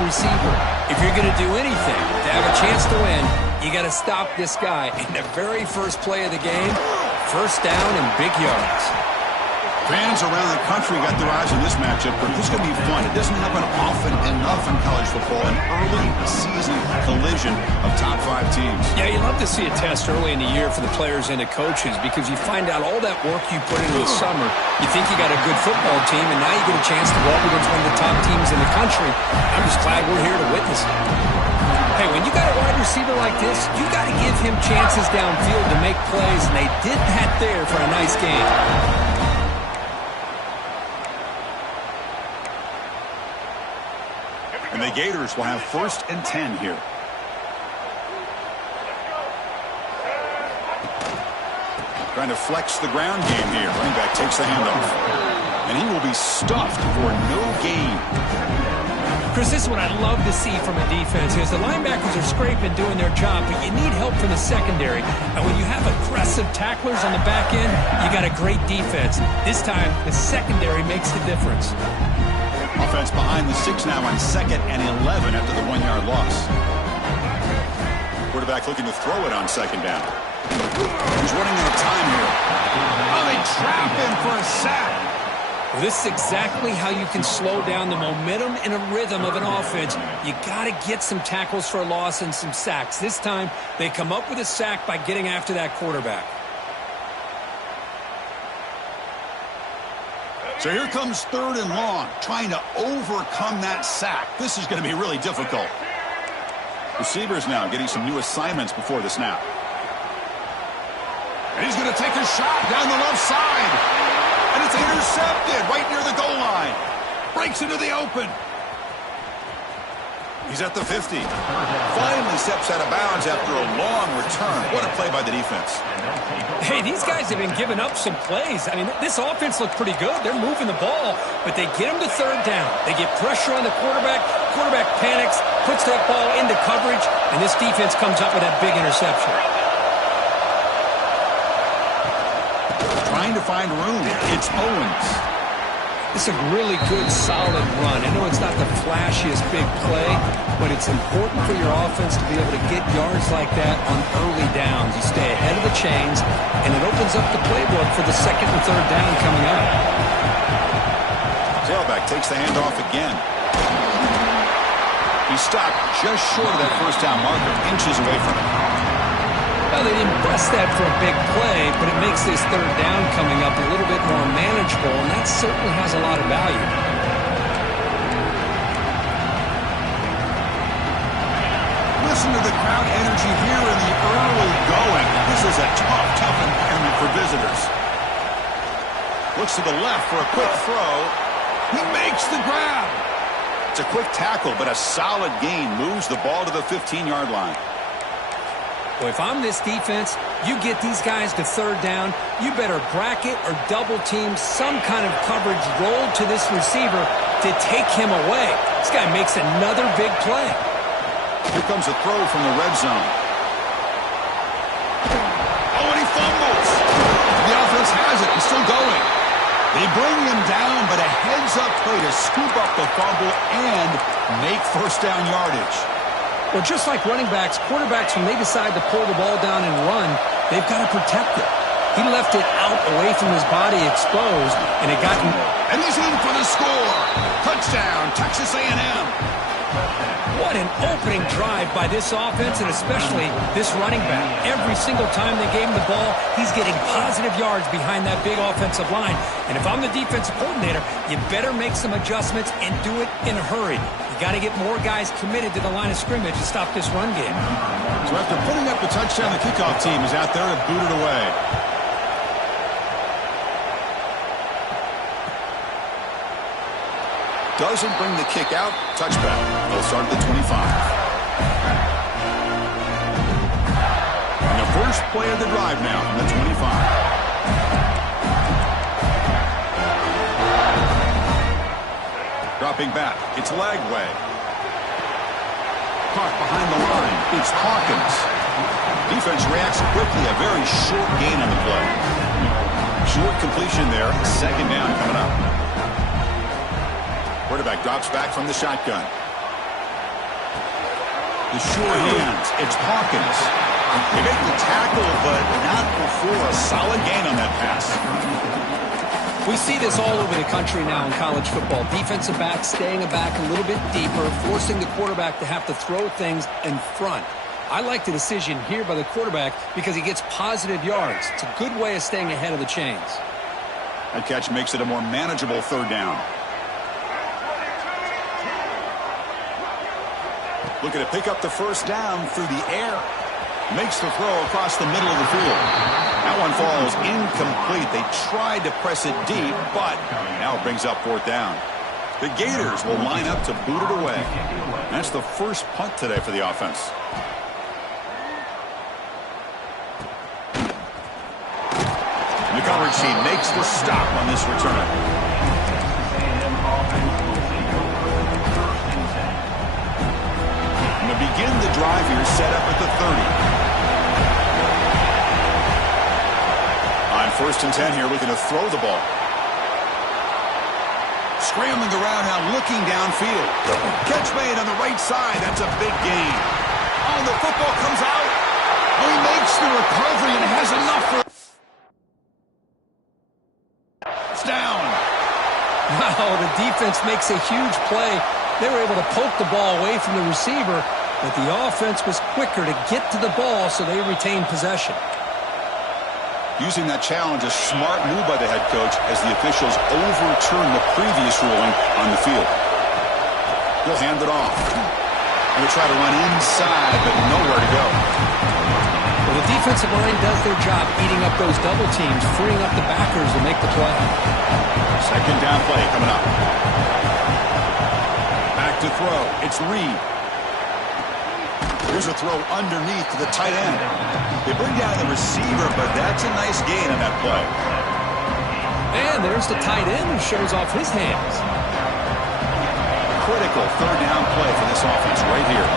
receiver. If you're going to do anything to have a chance to win, you got to stop this guy. In the very first play of the game, first down and big yards. Fans around the country got their eyes on this matchup, but this is going to be fun. It doesn't happen often enough in college football, an early season collision of top 5 teams. Yeah, you love to see a test early in the year for the players and the coaches because you find out all that work you put into the summer. You think you got a good football team, and now you get a chance to go up against one of the top teams in the country. I'm just glad we're here to witness it. Hey, when you got a wide receiver like this, you got to give him chances downfield to make plays, and they did that there for a nice game. And the Gators will have 1st and 10 here. Trying to flex the ground game here. Running back takes the handoff. And he will be stuffed for no gain. Chris, this is what I love to see from a defense is the linebackers are scraping, doing their job, but you need help from the secondary. And when you have aggressive tacklers on the back end, you got a great defense. This time, the secondary makes the difference. Offense behind the 6 now on 2nd and 11 after the 1-yard loss. Quarterback looking to throw it on 2nd down. He's running out of time here. Oh, they trap him for a sack. Well, this is exactly how you can slow down the momentum and a rhythm of an offense. You got to get some tackles for a loss and some sacks. This time, they come up with a sack by getting after that quarterback. So here comes 3rd and long, trying to overcome that sack. This is going to be really difficult. Receivers now getting some new assignments before the snap. And he's going to take a shot down the left side. And it's intercepted right near the goal line. Breaks into the open. He's at the 50. Finally steps out of bounds after a long return. What a play by the defense. Hey, these guys have been giving up some plays. I mean, this offense looked pretty good. They're moving the ball, but they get him to 3rd down. They get pressure on the quarterback. Quarterback panics, puts that ball into coverage, and this defense comes up with that big interception. Trying to find room. It's Owens. It's a really good, solid run. I know it's not the flashiest big play, but it's important for your offense to be able to get yards like that on early downs. You stay ahead of the chains, and it opens up the playbook for the 2nd and 3rd down coming up. Tailback takes the handoff again. He stopped just short of that 1st down marker, inches away from it. Well, they didn't press that for a big play, but it makes this 3rd down coming up a little bit more manageable, and that certainly has a lot of value. Listen to the crowd energy here in the early going. This is a tough environment for visitors. Looks to the left for a quick throw. He makes the grab. It's a quick tackle, but a solid gain moves the ball to the 15-yard line. Well, if I'm this defense, you get these guys to 3rd down, you better bracket or double team some kind of coverage roll to this receiver to take him away. This guy makes another big play. Here comes a throw from the red zone. Oh, and he fumbles. The offense has it. He's still going. They bring him down, but a heads-up play to scoop up the fumble and make 1st down yardage. Well, just like running backs, quarterbacks, when they decide to pull the ball down and run, they've got to protect it. He left it out away from his body exposed, and it got him. And he's in for the score. Touchdown, Texas A&M. What an opening drive by this offense, and especially this running back. Every single time they gave him the ball, he's getting positive yards behind that big offensive line. And if I'm the defensive coordinator, you better make some adjustments and do it in a hurry. You got to get more guys committed to the line of scrimmage to stop this run game. So after putting up the touchdown, the kickoff team is out there to boot it away. Doesn't bring the kick out. Touchback. They'll start at the 25. And the first play of the drive now from the 25. Dropping back. It's Lagway. Caught behind the line. It's Hawkins. Defense reacts quickly. A very short gain on the play. Short completion there. 2nd down coming up. Quarterback drops back from the shotgun. The sure hands. It's Hawkins. They make the tackle, but not before a solid gain on that pass. We see this all over the country now in college football. Defensive backs staying back a little bit deeper, forcing the quarterback to have to throw things in front. I like the decision here by the quarterback because he gets positive yards. It's a good way of staying ahead of the chains. That catch makes it a more manageable third down. Looking to pick up the first down through the air. Makes the throw across the middle of the field. That one falls incomplete. They tried to press it deep, but now it brings up fourth down. The Gators will line up to boot it away. That's the first punt today for the offense. The coverage team makes the stop on this return. Going to begin the drive here, set up at the 30. On 1st and 10 here, looking to throw the ball. Scrambling around now, looking downfield. Catch made on the right side. That's a big gain. Oh, the football comes out. Oh, he makes the recovery and has enough for... It's down. Wow, the defense makes a huge play. They were able to poke the ball away from the receiver, but the offense was quicker to get to the ball, so they retained possession. Using that challenge, a smart move by the head coach as the officials overturn the previous ruling on the field. He'll hand it off. He'll try to run inside, but nowhere to go. Well, the defensive line does their job eating up those double teams, freeing up the backers to make the play. Second down play coming up. Back to throw. It's Reed. Here's a throw underneath to the tight end. They bring down the receiver, but that's a nice gain on that play. And there's the tight end who shows off his hands. Critical third down play for this offense right here.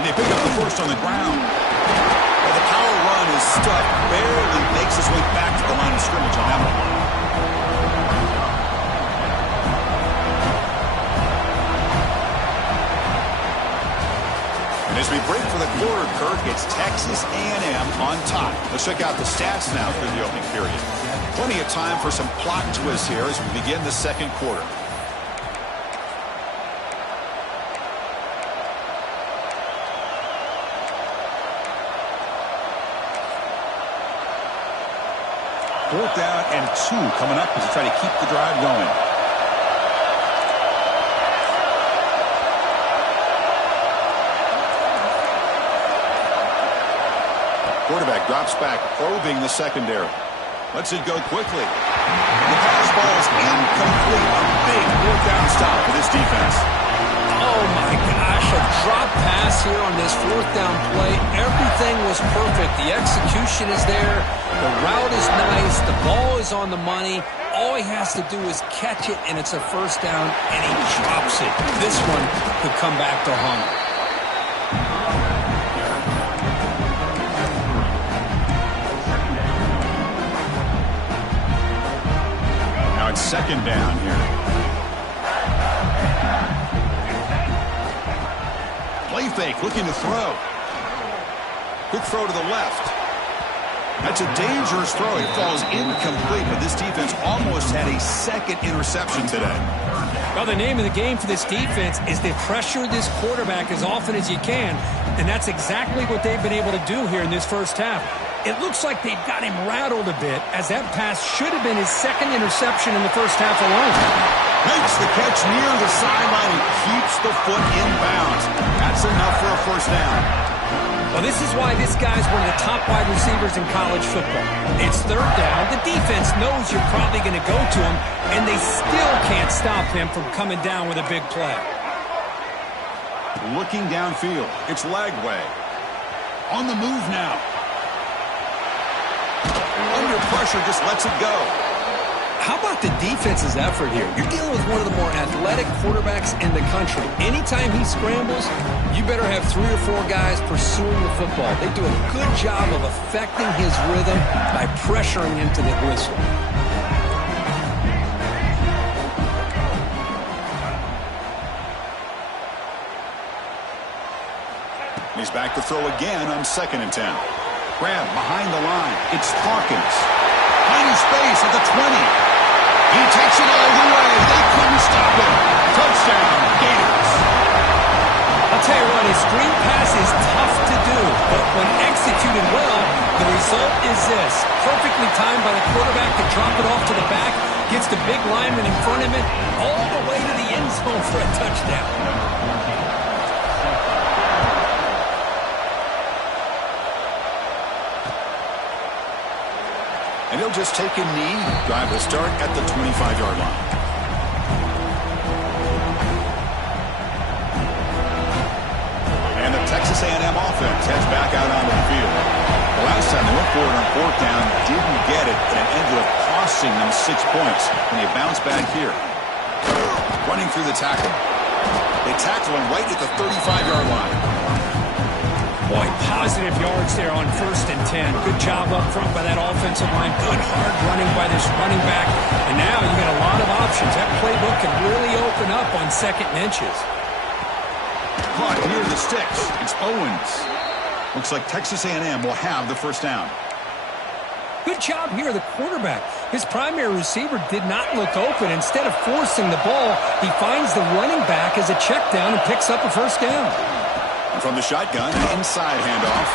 And they pick up the first on the ground. Well, the power run is stuck. Barely makes his way back to the line of scrimmage on that one. As we break for the quarter, Kirk, it's Texas A&M on top. Let's check out the stats now through the opening period. Plenty of time for some plot twists here as we begin the second quarter. Fourth down and 2 coming up as they try to keep the drive going. Quarterback drops back, probing the secondary. Lets it go quickly. The pass ball is incomplete. A big fourth down stop for this defense. Oh, my gosh. A drop pass here on this fourth down play. Everything was perfect. The execution is there. The route is nice. The ball is on the money. All he has to do is catch it, and it's a first down, and he drops it. This one could come back to haunt him. Second down here. Play fake, looking to throw. Quick throw to the left. That's a dangerous throw. It falls incomplete, but this defense almost had a second interception today. Well, the name of the game for this defense is to pressure this quarterback as often as you can, and that's exactly what they've been able to do here in this first half. It looks like they've got him rattled a bit, as that pass should have been his second interception in the first half alone. Makes the catch near the sideline and keeps the foot in bounds. That's enough for a first down. Well, this is why this guy's one of the top wide receivers in college football. It's third down. The defense knows you're probably going to go to him, and they still can't stop him from coming down with a big play. Looking downfield. It's Lagway. On the move now. Under pressure, just lets it go. How about the defense's effort here? You're dealing with one of the more athletic quarterbacks in the country. Anytime he scrambles, you better have 3 or 4 guys pursuing the football. They do a good job of affecting his rhythm by pressuring him to the whistle. 2 He's back to throw again on 2nd and 10. Grab behind the line. It's Hawkins. Finding space at the 20. He takes it all the way. They couldn't stop him. Touchdown, Gators. I'll tell you what, a screen pass is tough to do, but when executed well, the result is this. Perfectly timed by the quarterback to drop it off to the back, gets the big lineman in front of him, all the way to the end zone for a touchdown. And he'll just take a knee. Drive will start at the 25-yard line. And the Texas A&M offense heads back out onto the field. The last time they went for it on 4th down, didn't get it, and it ended up costing them 6 points. And they bounce back here. Running through the tackle. They tackle him right at the 35-yard line. Boy, positive yards there on 1st and 10. Good job up front by that offensive line. Good hard running by this running back. And now you got a lot of options. That playbook can really open up on 2nd and inches. Caught near the sticks. It's Owens. Looks like Texas A&M will have the 1st down. Good job here, the quarterback. His primary receiver did not look open. Instead of forcing the ball, he finds the running back as a check down and picks up a 1st down. From the shotgun, an inside handoff.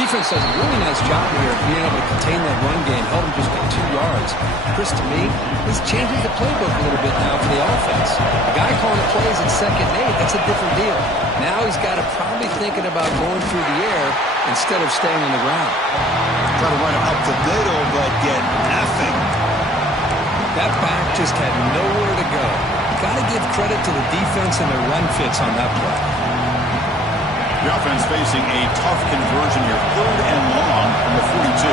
Defense does a really nice job here of being able to contain that run game, held him just by 2 yards. Chris, to me, this changes the playbook a little bit now for the offense. The guy calling the plays at 2nd and 8, that's a different deal. Now he's got to probably thinking about going through the air instead of staying on the ground. Try to run it up the middle, but get nothing. That back just had nowhere to go. Got to give credit to the defense and their run fits on that play. The offense facing a tough conversion here. 3rd and long from the 42.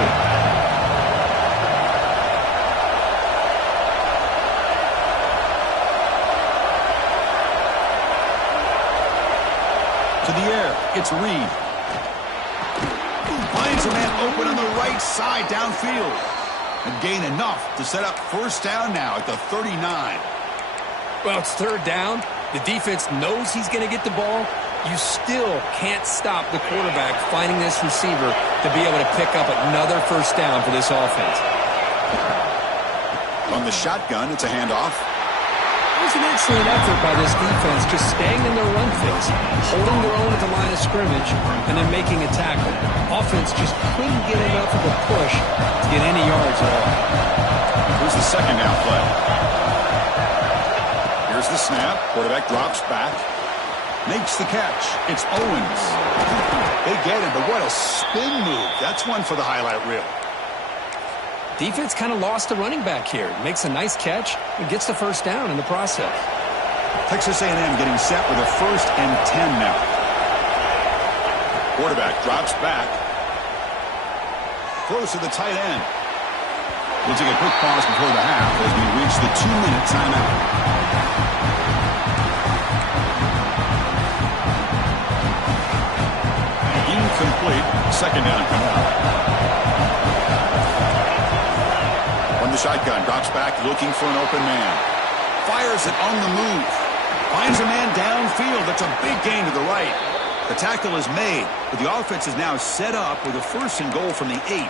To the air, it's Reed. Finds a man open on the right side downfield. And gain enough to set up 1st down now at the 39. Well, it's 3rd down. The defense knows he's going to get the ball. You still can't stop the quarterback finding this receiver to be able to pick up another 1st down for this offense. On the shotgun, it's a handoff. It was an excellent effort by this defense, just staying in their run fits, holding their own at the line of scrimmage, and then making a tackle. Offense just couldn't get enough of a push to get any yards at all. Here's the 2nd down play. Here's the snap. Quarterback drops back. Makes the catch. It's Owens. They get it, but what a spin move. That's one for the highlight reel. Defense kind of lost the running back here. Makes a nice catch and gets the 1st down in the process. Texas A&M getting set with a 1st and 10 now. Quarterback drops back. Close to the tight end. We'll take a quick pause before the half as we reach the 2-minute timeout. Incomplete. 2nd down coming up. From the shotgun, drops back looking for an open man. Fires it on the move. Finds a man downfield. That's a big gain to the right. The tackle is made, but the offense is now set up with a 1st and goal from the 8.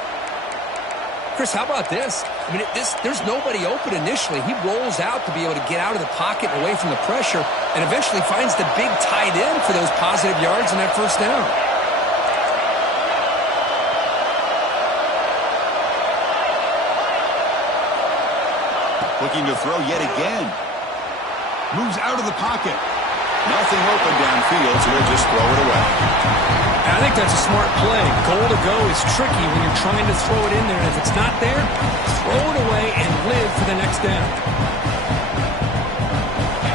Chris, how about this? I mean, there's nobody open initially. He rolls out to be able to get out of the pocket and away from the pressure and eventually finds the big tight end for those positive yards in that 1st down. Looking to throw yet again. Moves out of the pocket. Nothing open downfield, so he'll just throw it away. I think that's a smart play. Goal to go is tricky when you're trying to throw it in there. And if it's not there, throw it away and live for the next down.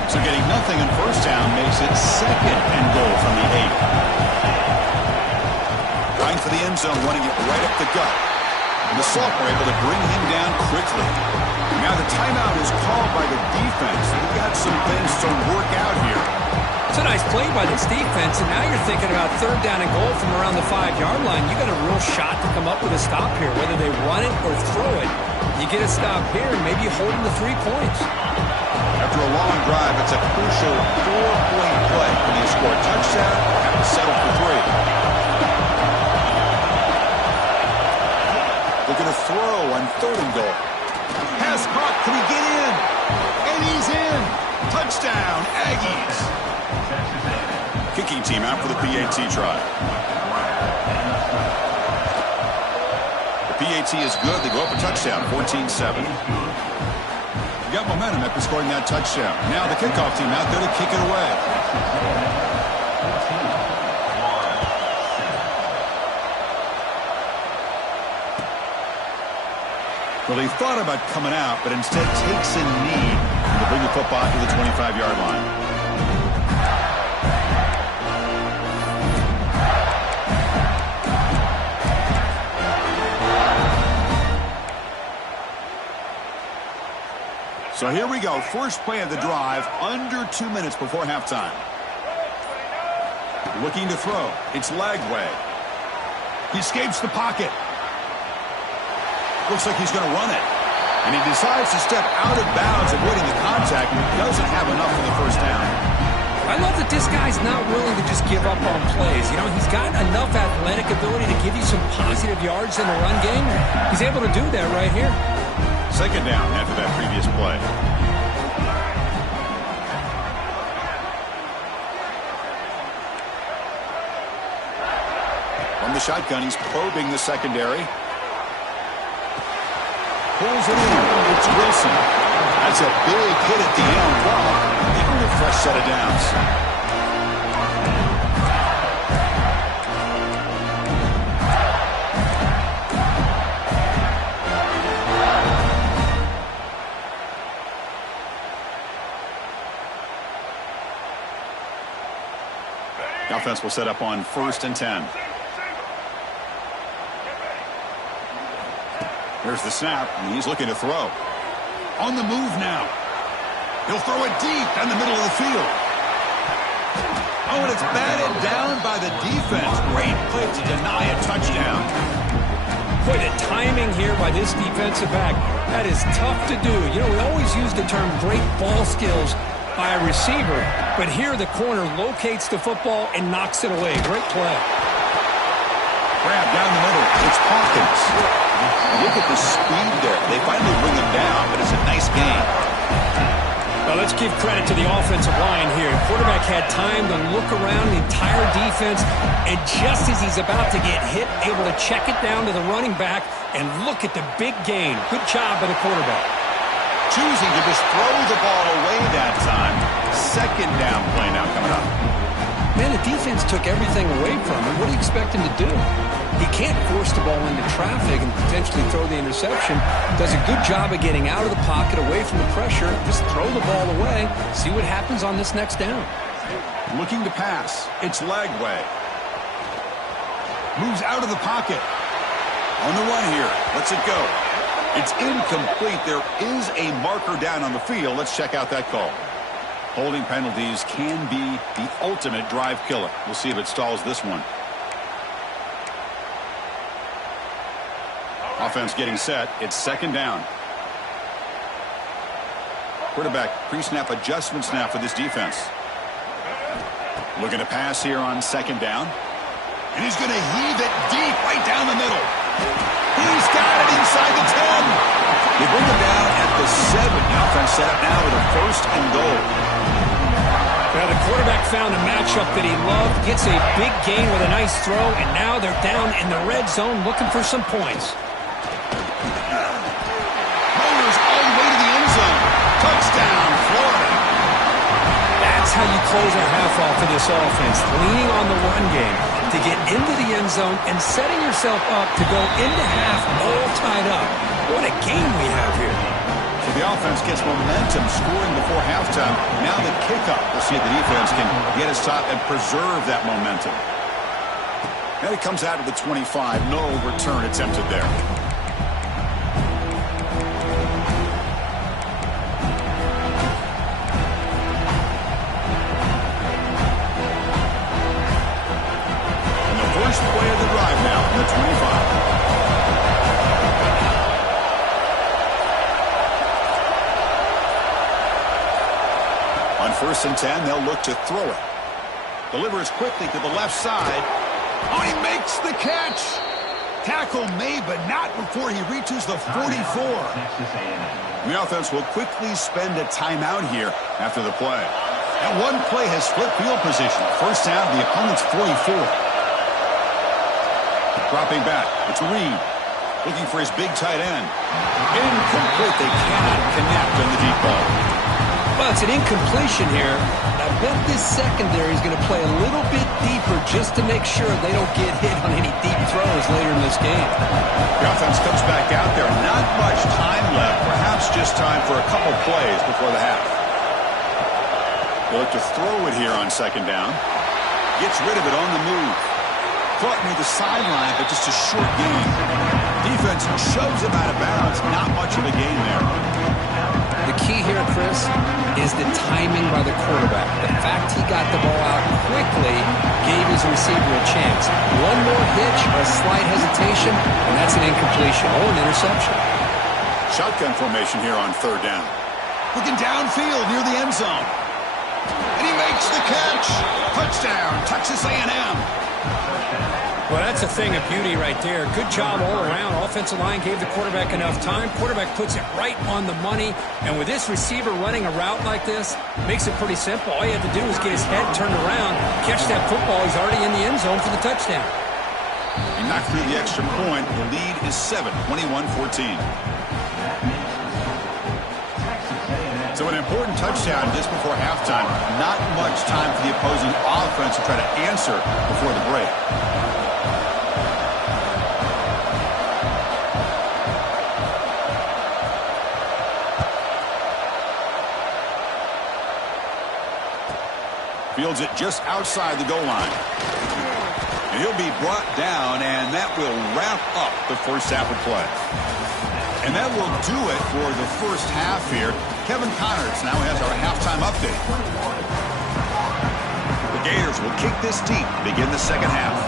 So getting nothing on 1st down makes it 2nd and goal from the 8. Trying for the end zone, running it right up the gut. And the sophomore able to bring him down quickly. Now the timeout is called by the defense. They've got some things to work out here. It's a nice play by this defense, and now you're thinking about 3rd down and goal from around the 5-yard line. You got a real shot to come up with a stop here, whether they run it or throw it. You get a stop here, and maybe you hold them to 3 points. After a long drive, it's a crucial 4-point play. When they score a touchdown, have to settle for 3. 3rd and goal. Pass caught. Can he get in? And he's in. Touchdown, Aggies. Kicking team out for the PAT try. The PAT is good. They go up a touchdown, 14-7. You got momentum after scoring that touchdown. Now the kickoff team out there to kick it away. Well, he thought about coming out, but instead takes a knee to bring the football to the 25-yard line. So here we go. First play of the drive, under 2 minutes before halftime. Looking to throw. It's Lagway. He escapes the pocket. Looks like he's going to run it. And he decides to step out of bounds, avoiding the contact, and doesn't have enough for the first down. I love that this guy's not willing to just give up on plays. You know, he's got enough athletic ability to give you some positive yards in the run game. He's able to do that right here. Second down after that previous play. From the shotgun, he's probing the secondary. Pulls it in. It's Wilson. That's a big hit at the end. Well, they earn a fresh set of downs. The offense will set up on 1st and 10. Here's the snap, and he's looking to throw. On the move now. He'll throw it deep down the middle of the field. Oh, and it's batted down by the defense. Great play to deny a touchdown. Boy, the timing here by this defensive back, that is tough to do. You know, we always use the term great ball skills by a receiver, but here the corner locates the football and knocks it away. Great play. Grab down the middle. It's Hawkins. Look at the speed there. They finally bring him down, but it's a nice game. Well, let's give credit to the offensive line here. The quarterback had time to look around the entire defense, and just as he's about to get hit, able to check it down to the running back, and look at the big gain. Good job by the quarterback. Choosing to just throw the ball away that time. Second down play now coming up. Man, the defense took everything away from him. What do you expect him to do? He can't force the ball into traffic and potentially throw the interception. Does a good job of getting out of the pocket, away from the pressure. Just throw the ball away. See what happens on this next down. Looking to pass. It's Lagway. Moves out of the pocket. On the run here. Lets it go. It's incomplete. There is a marker down on the field. Let's check out that call. Holding penalties can be the ultimate drive killer. We'll see if it stalls this one. Offense getting set. It's second down. Quarterback pre-snap adjustment snap for this defense. Looking to pass here on second down. And he's going to heave it deep right down the middle. He's got it inside the 10. They bring him down at the 7. The offense set up now with a 1st and goal. Well, the quarterback found a matchup that he loved, gets a big gain with a nice throw, and now they're down in the red zone looking for some points. Motors all the way to the end zone. Touchdown, Florida. That's how you close a half off of this offense, leaning on the run game to get into the end zone and setting yourself up to go into half all tied up. What a game we have here. So the offense gets momentum scoring before halftime. Now the kickoff. We'll see if the defense can get a stop and preserve that momentum. And it comes out of the 25. No return attempted there. And the first play of the drive now on the 25. On 1st and 10, they'll look to throw it. Delivers quickly to the left side. Oh, he makes the catch. Tackle made, but not before he reaches the 44. The offense will quickly spend a timeout here after the play. And one play has flipped field position. First down, the opponent's 44. Dropping back, it's Reed. Looking for his big tight end. Incomplete. They cannot connect on the deep ball. Well, it's an incompletion here. I bet this secondary is going to play a little bit deeper just to make sure they don't get hit on any deep throws later in this game. The offense comes back out there. Not much time left. Perhaps just time for a couple plays before the half. They'll look to throw it here on second down. Gets rid of it on the move. Caught near the sideline, but just a short gain. Defense shoves him out of bounds. Not much of a gain there. The key here, Chris, is the timing by the quarterback. The fact he got the ball out quickly gave his receiver a chance. One more hitch or a slight hesitation, and that's an incompletion or an interception. Shotgun formation here on third down. Looking downfield near the end zone. And he makes the catch. Touchdown, Texas A&M. Well, that's a thing of beauty right there. Good job all around. Offensive line gave the quarterback enough time. Quarterback puts it right on the money. And with this receiver running a route like this, makes it pretty simple. All you have to do is get his head turned around, catch that football. He's already in the end zone for the touchdown. He knocked through the extra point. The lead is 7, 21-14. So an important touchdown just before halftime. Not much time for the opposing offense to try to answer before the break. Fields it just outside the goal line. And he'll be brought down, and that will wrap up the first half of play. And that will do it for the first half here. Kevin Connors now has our halftime update. The Gators will kick this deep to begin the second half.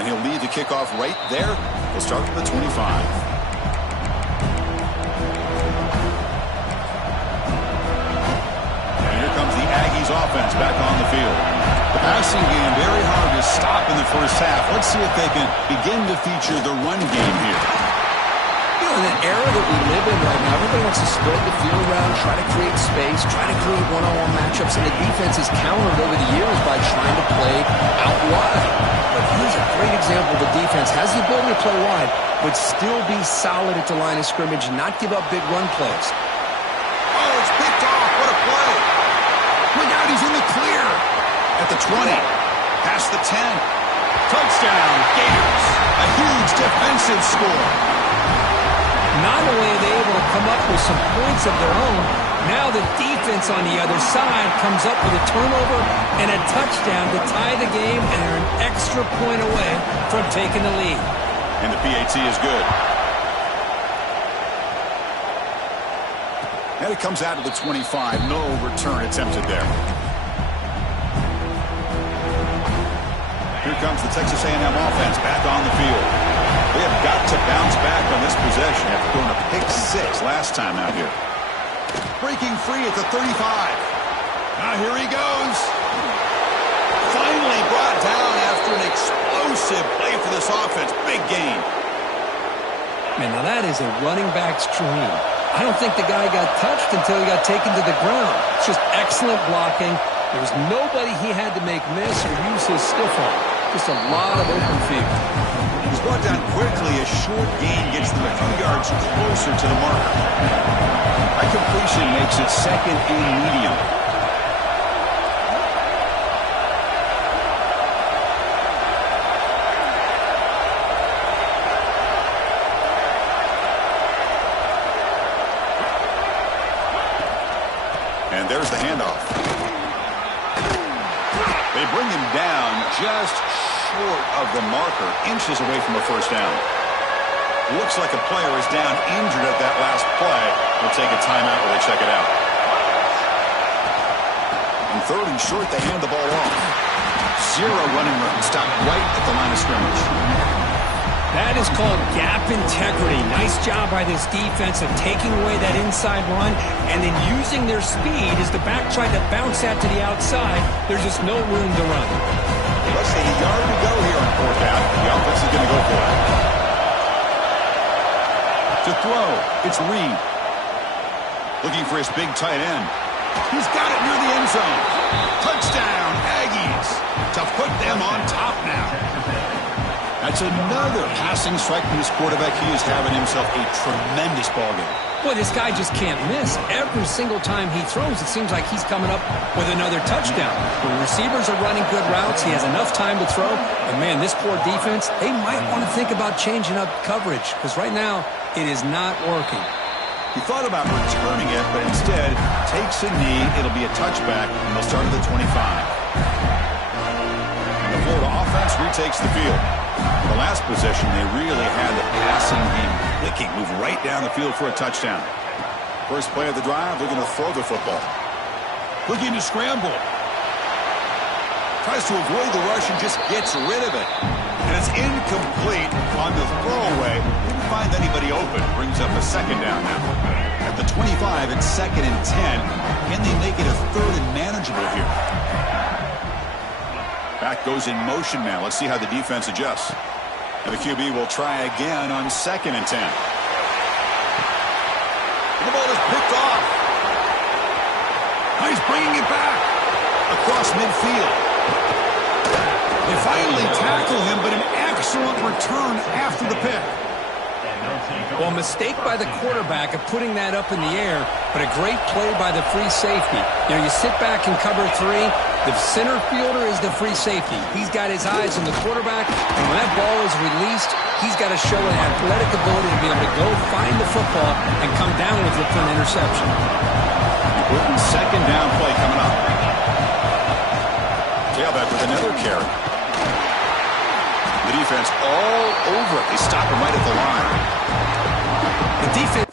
And he'll lead the kickoff right there. We'll start with the 25. Offense back on the field. The passing game very hard to stop in the first half. Let's see if they can begin to feature the run game here. You know, in the era that we live in right now, everybody wants to spread the field around, try to create space, try to create one-on-one matchups, and the defense is countered over the years by trying to play out wide. But here's a great example. The defense has the ability to play wide, but still be solid at the line of scrimmage, not give up big run plays. Oh, it's picked off. What a play. Look out, he's in the clear. At the 20, past the 10. Touchdown, Gators. A huge defensive score. Not only are they able to come up with some points of their own, now the defense on the other side comes up with a turnover and a touchdown to tie the game, and they're an extra point away from taking the lead. And the PAT is good. And it comes out to the 25. No return attempted there. Here comes the Texas A&M offense back on the field. They have got to bounce back on this possession after going a pick 6 last time out here. Breaking free at the 35. Now here he goes. Finally brought down after an explosive play for this offense. Big gain. Man, now that is a running back's dream. I don't think the guy got touched until he got taken to the ground. It's just excellent blocking. There was nobody he had to make miss or use his stiff arm. Just a lot of open field. He's brought down quickly. A short gain gets them a few yards closer to the marker. High completion makes it second and medium. And there's the handoff. They bring him down just short of the marker, inches away from a first down. Looks like a player is down injured at that last play. We'll take a timeout while they check it out. And third and short, they hand the ball off. Zero running room. Stopped right at the line of scrimmage. That is called gap integrity. Nice job by this defense of taking away that inside run and then using their speed as the back tried to bounce that to the outside. There's just no room to run. Less than a yard to go here in fourth down. The offense is going to go for it. To throw, it's Reed. Looking for his big tight end. He's got it near the end zone. Touchdown, Aggies. To put them on top now. That's another passing strike from this quarterback. He is having himself a tremendous ballgame. Boy, this guy just can't miss. Every single time he throws, it seems like he's coming up with another touchdown. The receivers are running good routes. He has enough time to throw. And, man, this poor defense, they might want to think about changing up coverage because right now it is not working. He thought about returning it, but instead takes a knee. It'll be a touchback, and they'll start at the 25. And the Florida offense retakes the field. The last possession, they really had the passing game clicking, move right down the field for a touchdown. First play of the drive, they're going to throw the football. Looking to scramble. Tries to avoid the rush and just gets rid of it. And it's incomplete on the throwaway. Didn't find anybody open. Brings up a second down now. At the 25, it's 2nd and 10. Can they make it a 3rd and manageable here? Back goes in motion now. Let's see how the defense adjusts. And the QB will try again on 2nd and 10. The ball is picked off. He's bringing it back across midfield. They finally tackle him, but an excellent return after the pick. Well, mistake by the quarterback of putting that up in the air, but a great play by the free safety. You know, you sit back in cover 3. The center fielder is the free safety. He's got his eyes on the quarterback, and when that ball is released, he's got to show an athletic ability to be able to go find the football and come down with it for an interception. Important 2nd down play coming up. Tailback with another carry. The defense all over it. They stop him right at the line. The defense.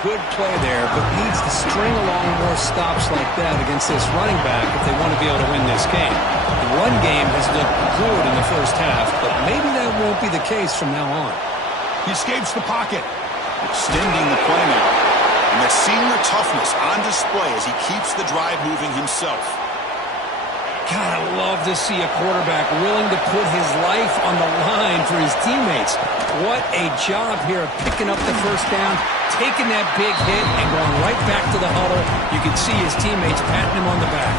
Good play there, but needs to string along more stops like that against this running back if they want to be able to win this game. The run game has looked good in the first half, but maybe that won't be the case from now on. He escapes the pocket, extending the play now. And that senior toughness on display as he keeps the drive moving himself. God, I love to see a quarterback willing to put his life on the line for his teammates. What a job here of picking up the first down, taking that big hit, and going right back to the huddle. You can see his teammates patting him on the back.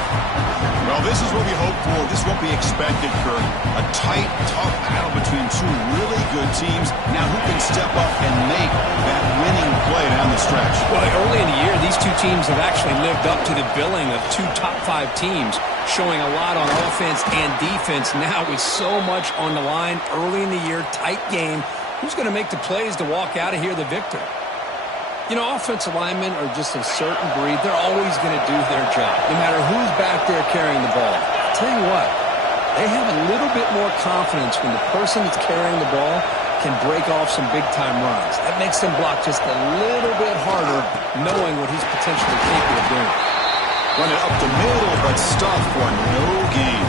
Well, this is what we hope for. This won't be expected, Kurt. A tight, tough battle between two really good teams. Now who can step up and make that winning play down the stretch? Well, early in the year, these two teams have actually lived up to the billing of 2 top 5 teams, showing a lot on offense and defense. Now with so much on the line early in the year, tight game, who's going to make the plays to walk out of here the victor? You know, offensive linemen are just a certain breed. They're always going to do their job, no matter who's back there carrying the ball. I'll tell you what, they have a little bit more confidence when the person that's carrying the ball can break off some big-time runs. That makes them block just a little bit harder, knowing what he's potentially capable of doing. Run it up the middle, but stuffed for no gain.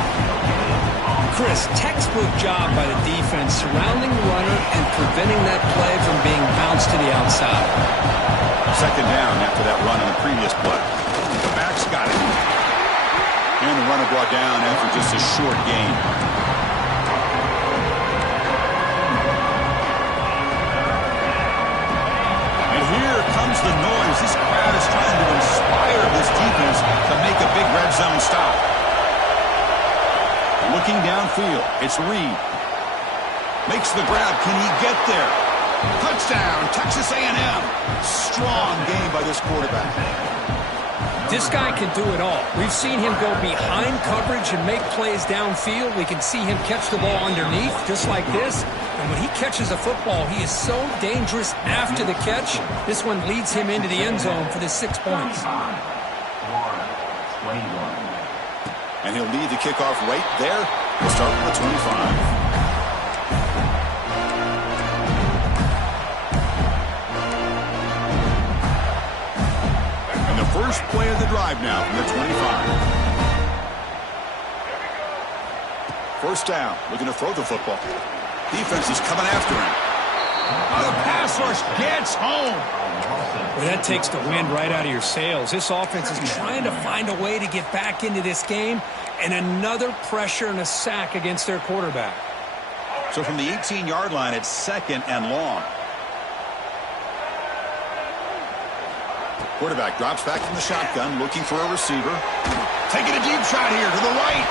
Chris, textbook job by the defense surrounding the runner and preventing that play from being bounced to the outside. 2nd down after that run on the previous play. The back's got it. And the runner brought down after just a short gain. And here comes the noise. This crowd is trying to inspire this defense to make a big red zone stop. Looking downfield, it's Reed. Makes the grab. Can he get there? Touchdown, Texas A&M. Strong game by this quarterback. This guy can do it all. We've seen him go behind coverage and make plays downfield. We can see him catch the ball underneath, just like this. And when he catches a football, he is so dangerous after the catch. This one leads him into the end zone for the 6 points. And he'll lead the kickoff right there. We'll start with the 25. First play of the drive now from the 25. First down, looking to throw the football. Defense is coming after him. Oh, the pass rush gets home. Well, that takes the wind right out of your sails. This offense is trying to find a way to get back into this game, and another pressure and a sack against their quarterback. So from the 18-yard line, it's 2nd and long. Quarterback drops back from the shotgun, looking for a receiver. Taking a deep shot here to the right.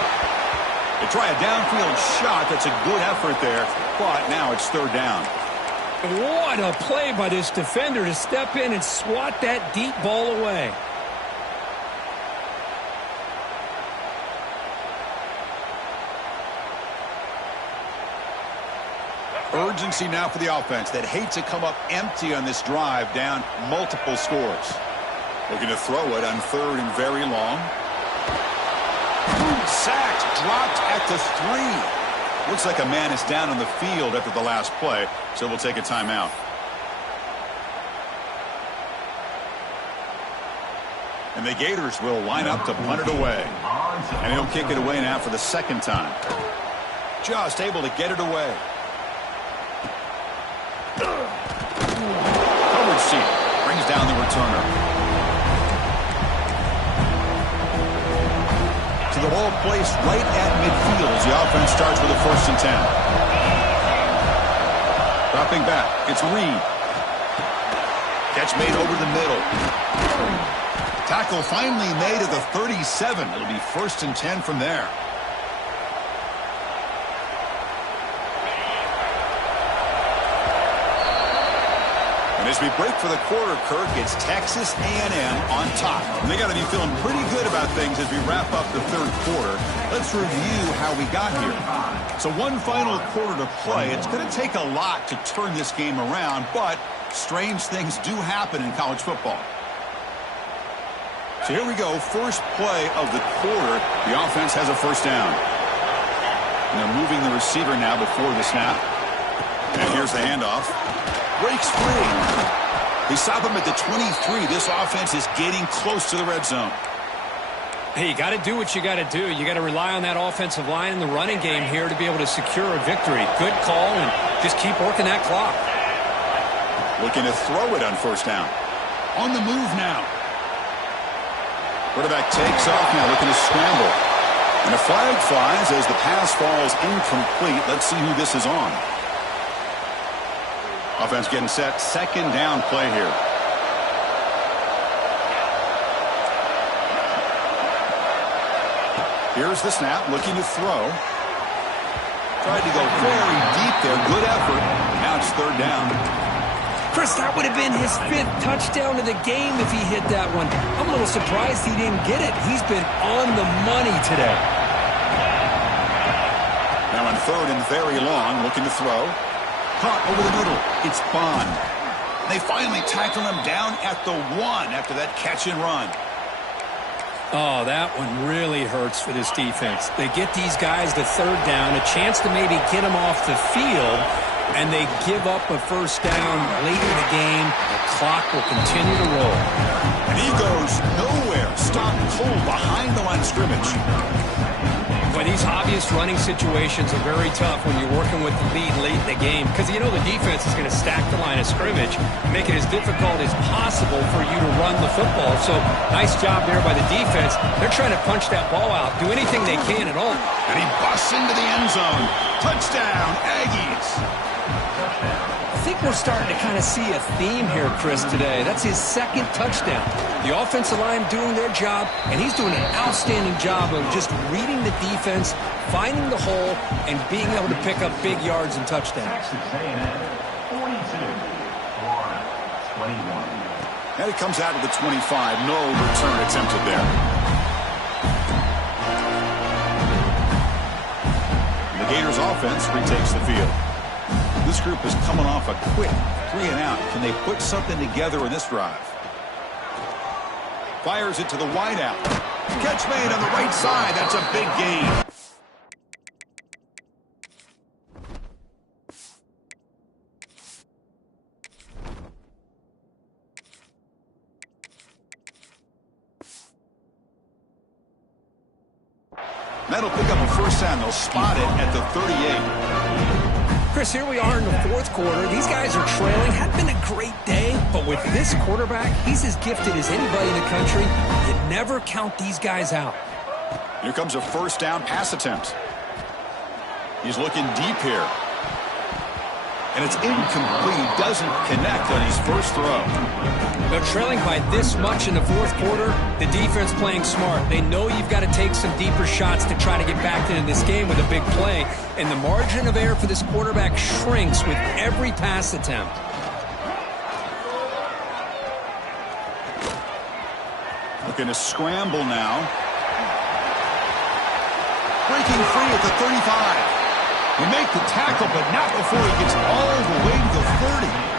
They try a downfield shot. That's a good effort there, but now it's 3rd down. What a play by this defender to step in and swat that deep ball away. Urgency now for the offense that hates to come up empty on this drive, down multiple scores. Looking to throw it on 3rd and very long. Sacked, dropped at the 3. Looks like a man is down on the field after the last play, so we'll take a timeout. And the Gators will line up to punt it away. And he'll kick it away now for the 2nd time. Just able to get it away. Coverage seat brings down the returner. To the ball placed right at midfield as the offense starts with a 1st and 10. Dropping back, it's Reed. Catch made over the middle. Tackle finally made at the 37. It'll be 1st and 10 from there. And as we break for the quarter, Kirk, it's Texas A&M on top. And they got to be feeling pretty good about things as we wrap up the 3rd quarter. Let's review how we got here. So one final quarter to play. It's going to take a lot to turn this game around, but strange things do happen in college football. So here we go. First play of the quarter. The offense has a 1st down. And they're moving the receiver now before the snap. And here's the handoff. Breaks free. They stop him at the 23. This offense is getting close to the red zone. Hey, you got to do what you got to do. You got to rely on that offensive line in the running game here to be able to secure a victory. Good call, and just keep working that clock. Looking to throw it on 1st down. On the move now. Quarterback takes off now, looking to scramble. And a flag flies as the pass falls incomplete. Let's see who this is on. Offense getting set. 2nd down play here. Here's the snap, looking to throw. Tried to go very deep there. Good effort. Now it's 3rd down. Chris, that would have been his 5th touchdown of the game if he hit that one. I'm a little surprised he didn't get it. He's been on the money today. Now on 3rd and very long, looking to throw. Caught over the middle. It's Bond. They finally tackle him down at the 1 after that catch and run. Oh, that one really hurts for this defense. They get these guys to 3rd down, a chance to maybe get them off the field, and they give up a 1st down late in the game. The clock will continue to roll. And he goes nowhere. Stopped cold behind the line of scrimmage. Boy, these obvious running situations are very tough when you're working with the lead late in the game because you know the defense is going to stack the line of scrimmage, make it as difficult as possible for you to run the football. So nice job there by the defense. They're trying to punch that ball out, do anything they can at all. And he busts into the end zone. Touchdown, Aggies. I think we're starting to kind of see a theme here, Chris, today. That's his 2nd touchdown. The offensive line doing their job, and he's doing an outstanding job of just reading the defense, finding the hole, and being able to pick up big yards and touchdowns. Texas A&M, 42, Florida, 21. And it comes out of the 25. No return attempted there. The Gators offense retakes the field. This group is coming off a quick 3 and out. Can they put something together in this drive? Fires it to the wide out. Catch made on the right side. That's a big gain. That'll pick up a first down. They'll spot it at the 38. Chris, here we are in the fourth quarter. These guys are trailing. Had been a great day, but with this quarterback, he's as gifted as anybody in the country. You never count these guys out. Here comes a first down pass attempt. He's looking deep here. And it's incomplete. He doesn't connect on his first throw. They're trailing by this much in the fourth quarter. The defense playing smart. They know you've got to take some deeper shots to try to get back into this game with a big play. And the margin of error for this quarterback shrinks with every pass attempt. Looking to scramble now. Breaking free at the 35. He make the tackle, but not before he gets all the way to the 30.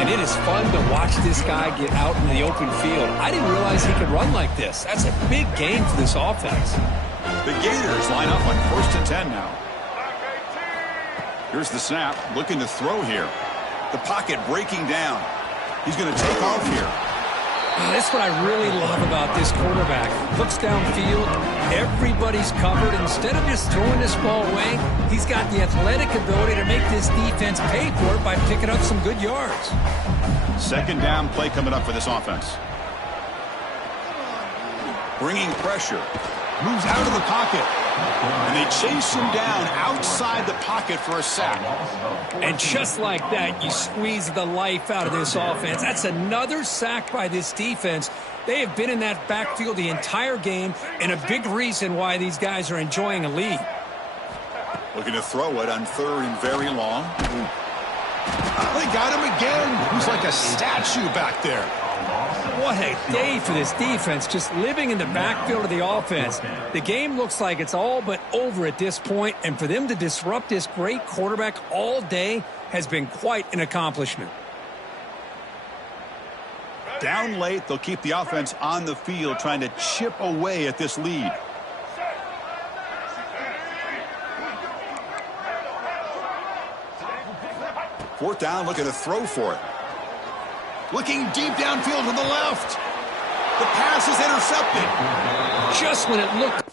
And it is fun to watch this guy get out in the open field. I didn't realize he could run like this. That's a big game for this offense. The Gators line up on 1st and 10 now. Here's the snap. Looking to throw here. The pocket breaking down. He's going to take off here. That's what I really love about this quarterback. Looks downfield, everybody's covered. Instead of just throwing this ball away, he's got the athletic ability to make this defense pay for it by picking up some good yards. Second down play coming up for this offense. Bringing pressure. Moves out of the pocket. And they chase him down outside the pocket for a sack. And just like that, you squeeze the life out of this offense. That's another sack by this defense. They have been in that backfield the entire game, and a big reason why these guys are enjoying a lead. Looking to throw it on 3rd and very long. Oh, they got him again. He's like a statue back there. What a day for this defense, just living in the backfield of the offense. The game looks like it's all but over at this point, and for them to disrupt this great quarterback all day has been quite an accomplishment. Down late, they'll keep the offense on the field trying to chip away at this lead. Fourth down, looking to throw for it. Looking deep downfield to the left. The pass is intercepted. Just when it looked